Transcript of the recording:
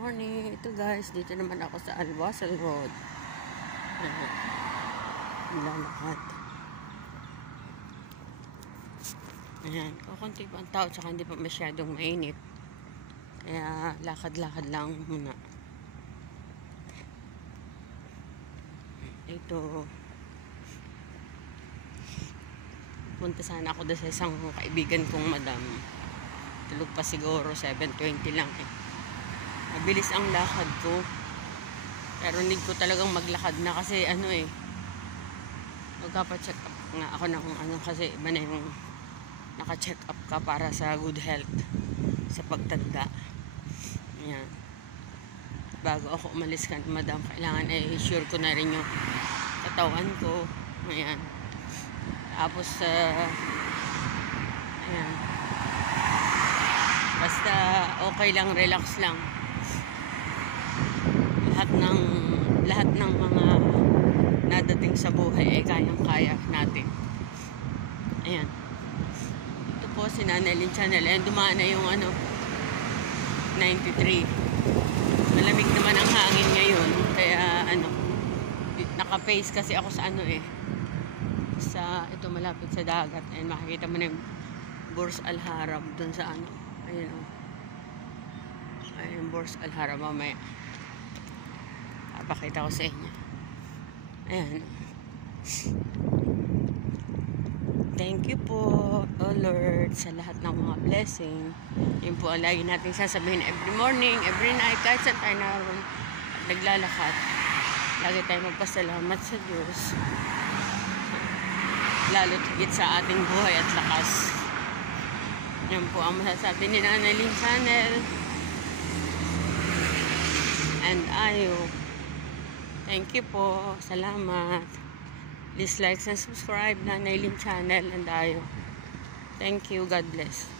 Morning! Ito guys, dito naman ako sa Alwasal Road. Lalakad. Ayan, kukunti pa ang tao, tsaka hindi pa masyadong mainit. Kaya lakad-lakad lang muna. Ito. Punta sana ako doon sa isang kaibigan kong madam. Tulog pa siguro, 7:20 lang eh. Mabilis ang lakad ko. Pero need ko talagang maglakad na kasi magpapa-check up nga ako ng kasi iba na yung naka-check up ka para sa good health sa pagtanda. Ayan. Bago ako umalis ka, madam, kailangan sure ko na rin yung katawan ko. Ayan. Tapos ayan. Basta okay lang, relax lang. Lahat ng mga nadating sa buhay kayang-kaya natin. Ayan. Ito po si Nanelin Channel. Ayan, dumaan na yung 93. Malamig naman ang hangin ngayon. Kaya naka-face kasi ako sa sa ito malapit sa dagat. Ayan, makikita mo na yung Burj Al Arab dun sa Ayan o. Ayan, Burj Al Arab mamaya. Pakita ko sa inyo. Ayan. Thank you po, oh Lord, sa lahat ng mga blessing. Yun po ang lagi natin sasabihin every morning, every night, kahit saan tayo naroon at naglalakad. Lagi tayo magpasalamat sa Diyos. Lalo't higit sa ating buhay at lakas. Yan po ang masasabi ni Nanelin Channel. And thank you po. Salamat. Please like and subscribe na Nanelin Channel and Thank you. God bless.